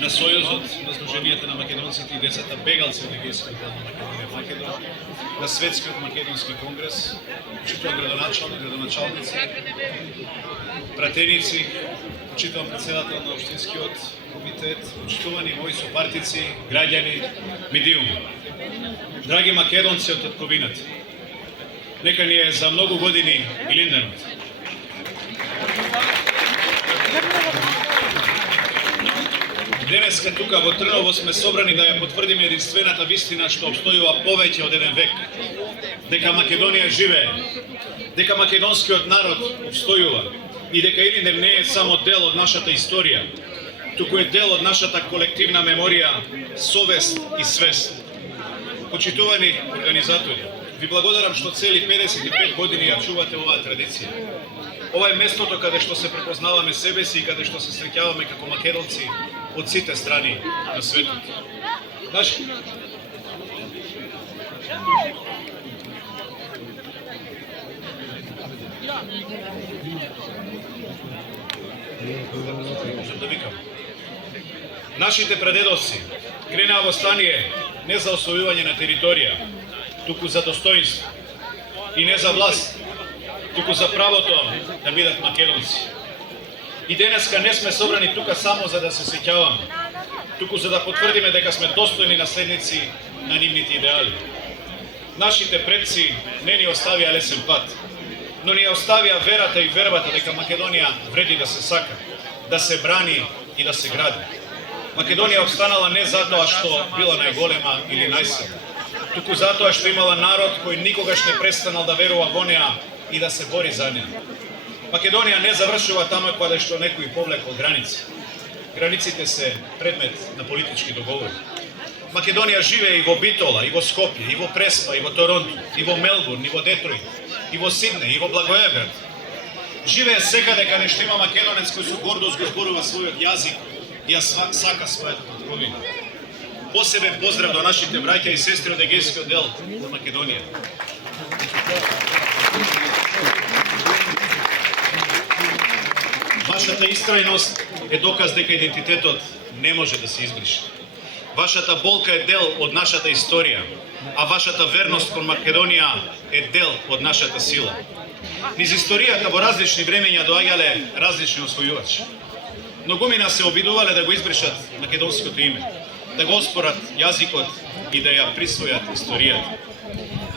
на Сојузот, на Сдруженијата на македонците и децата бегалци од Егејскиот дел на Македонија, Македонија, на Светскиот македонски конгрес, почитувам градоначалници, пратеници, почитувам председател на Општинскиот комитет, почитувани мои сопартици, граѓани, медиум. Драги македонци од татковината, нека ни е за многу години Илинденот. Денеска тука во Трново сме собрани да ја потврдиме единствената вистина што обстојува повеќе од еден век. Дека Македонија живее, дека македонскиот народ обстојува и дека Илинден не е само дел од нашата историја, туку е дел од нашата колективна меморија, совест и свест. Почитувани организатори, ви благодарам што цели 55 години ја чувате оваа традиција. Ова е местото каде што се препознаваме себе си и каде што се среќаваме како македонци од сите страни на светот. Нашите прадедовци кренаа во стание не за освојување на територија, туку за достоинство, и не за власт, туку за правото да бидат македонци. И денеска не сме собрани тука само за да се сеќаваме, туку за да потврдиме дека сме достојни наследници на нивните идеали. Нашите предци не ни оставија лесен пат, но ни оставија верата и вербата дека Македонија вреди да се сака, да се брани и да се гради. Македонија обстанала не затоа што била најголема или најсилна, туку затоа што имала народ кој никогаш не престанал да верува во неа и да се бори за неа. Македонија не завршува таму каде што некој повлекол граници. Границите се предмет на политички договори. Македонија живее и во Битола, и во Скопје, и во Преспа, и во Торонто, и во Мелбурн, и во Детройт, и во Сиднеј, и во Благоевград. Живее секаде каде што има македонец кој со гордост го зборува својот јазик и ја сака својата татковина. Посебен поздрав до нашите браќа и сестри од Егејскиот дел на Македонија. Вашата истрајност е доказ дека идентитетот не може да се избрише. Вашата болка е дел од нашата историја, а вашата верност кон Македонија е дел од нашата сила. Низ историјата во различни времења доаѓале различни освојувачи. Многумина се обидувале да го избришат македонското име, да го оспорат јазикот и да ја присвојат историјата.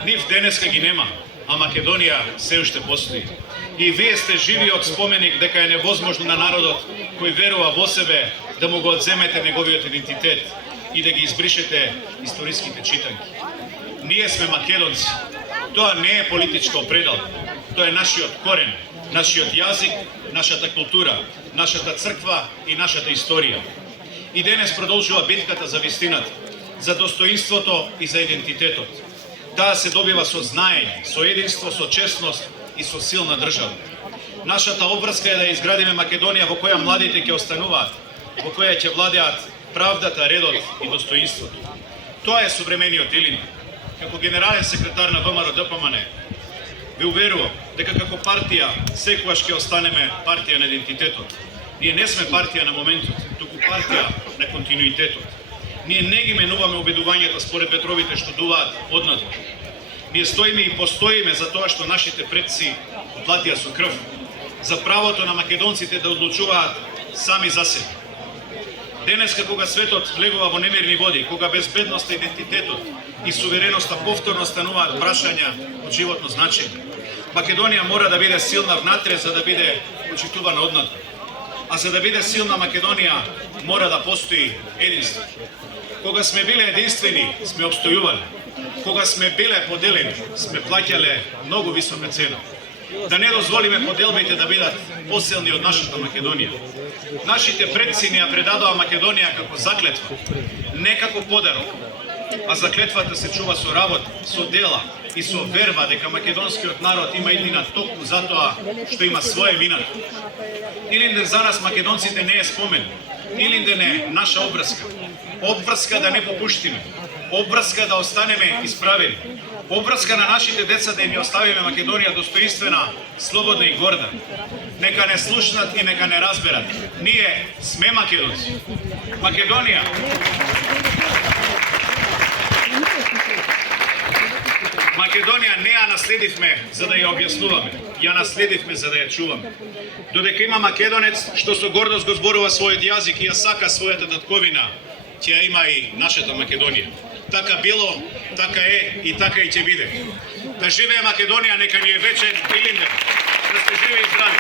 Нив денеска ги нема, а Македонија се уште постои. И вие сте живиот споменик дека е невозможно на народот кој верува во себе да му го одземете неговиот идентитет и да ги избришете историските читанки. Ние сме македонци. Тоа не е политичка опредалба. Тоа е нашиот корен, нашиот јазик, нашата култура, нашата црква и нашата историја. И денес продолжува битката за вистината, за достоинството и за идентитетот. Таа се добива со знаење, со единство, со честност и со силна држава. Нашата обврска е да изградиме Македонија во која младите ќе остануваат, во која ќе владеат правдата, редот и достоинството. Тоа е современиот Илинден. Како генерален секретар на ВМРО-ДПМН ви уверувам дека како партија секогаш ќе останеме партија на идентитетот. Ние не сме партија на моментот, туку партија на континуитетот. Ние не ги менуваме обидувањата според ветровите што дуваат однатре. Ние стоиме и постоиме за тоа што нашите предци платија со крв, за правото на македонците да одлучуваат сами за себе. Денеска кога светот влегува во немирни води, кога безбедноста, идентитетот и сувереноста повторно стануваат прашања од животно значење, Македонија мора да биде силна внатре за да биде почитувана однатре. А за да биде силна Македонија мора да постои единство. Кога сме биле единствени, сме обстојувале. Кога сме биле поделени, сме плаќале многу висока цена. Да не дозволиме поделбите да бидат посилни од нашата Македонија. Нашите предци ни ја предадоа Македонија како заклетва, не како подарок, а заклетвата се чува со работа, со дела и со верба дека македонскиот народ има иднина токму затоа што има своје минато. Илинден за нас македонците не е спомен. Илинден е наша обврска. Обврска да не попуштиме. Обврска да останеме исправени. Обврска на нашите деца да им ја оставиме Македонија достоинствена, слободна и горда. нека не слушнат и нека не разберат. Ние сме македонци. Македонија не ја наследивме за да ја објаснуваме, ја наследивме за да ја чуваме. Додека има македонец што со гордост го зборува својот јазик и ја сака својата татковина, ќе ја има и нашата Македонија. Така било, така е и така и ќе биде. Да живее Македонија, нека ни е вечен Илинден. Да сте живи и здрави.